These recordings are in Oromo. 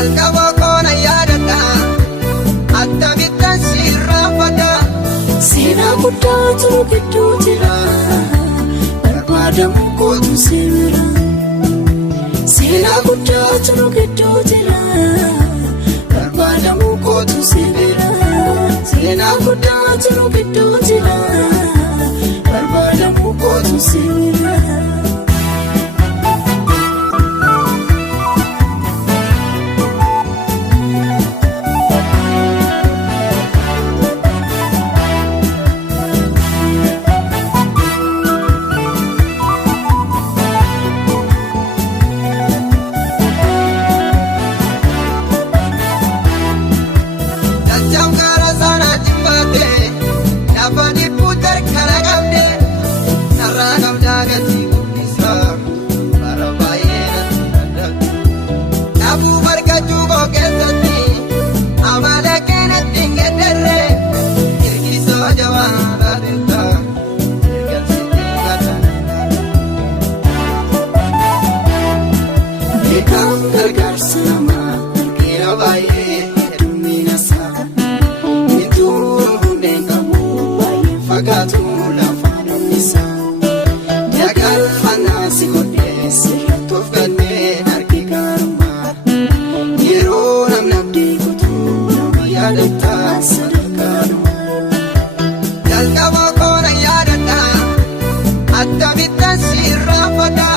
Jalqaba koona yaadadha attamitti sirraafadha. Seenaa guddaatu gidduu jira barbaadamu kootu seera. Seenaa guddaatu gidduu jira barbaadamu kootu seera. Seenaa guddaatu gidduu jira barbaadamu kootu seera. Jalqaba koona yaadadha attamitti sirraafadha.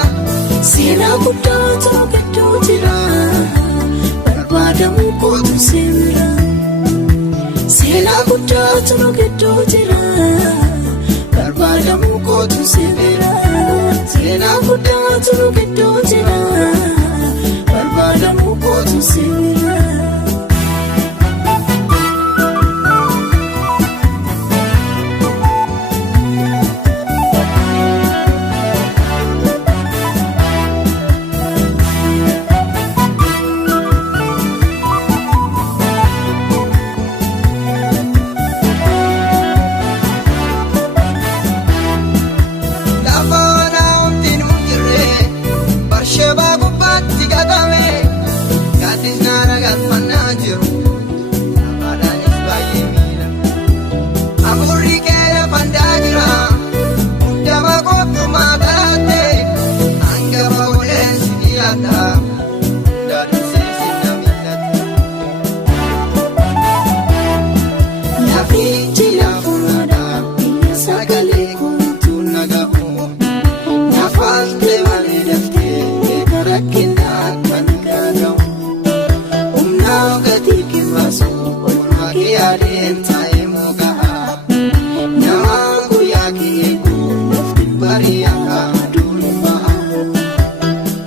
Seenaa guddaatu gidduu jira barbaadamu kootu seera. Seenaa guddaatu gidduu jira barbaadamu kootu seera. Seenaa guddaatu gidduu jira barbaadamu kootu seera.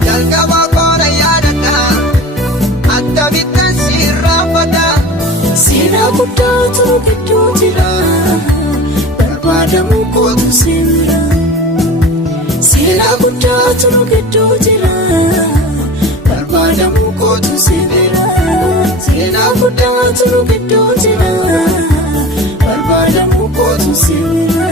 Jalqaba koona yaadadha attamitti sirraafadha. Seenaa guddaatu gidduu jira barbaadamu kootu seera. Seenaa guddaatu gidduu jira barbaadamu kootu seera. Seenaa guddaatu gidduu jira barbaadamu kootu seera.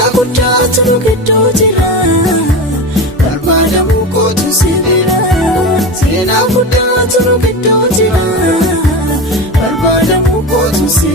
Seenaa guddaatu nu gidduu jira. Barbaadamuu kootu si bira. Seenaa guddaatu nu gidduu jira. Barbaadamuu kootu si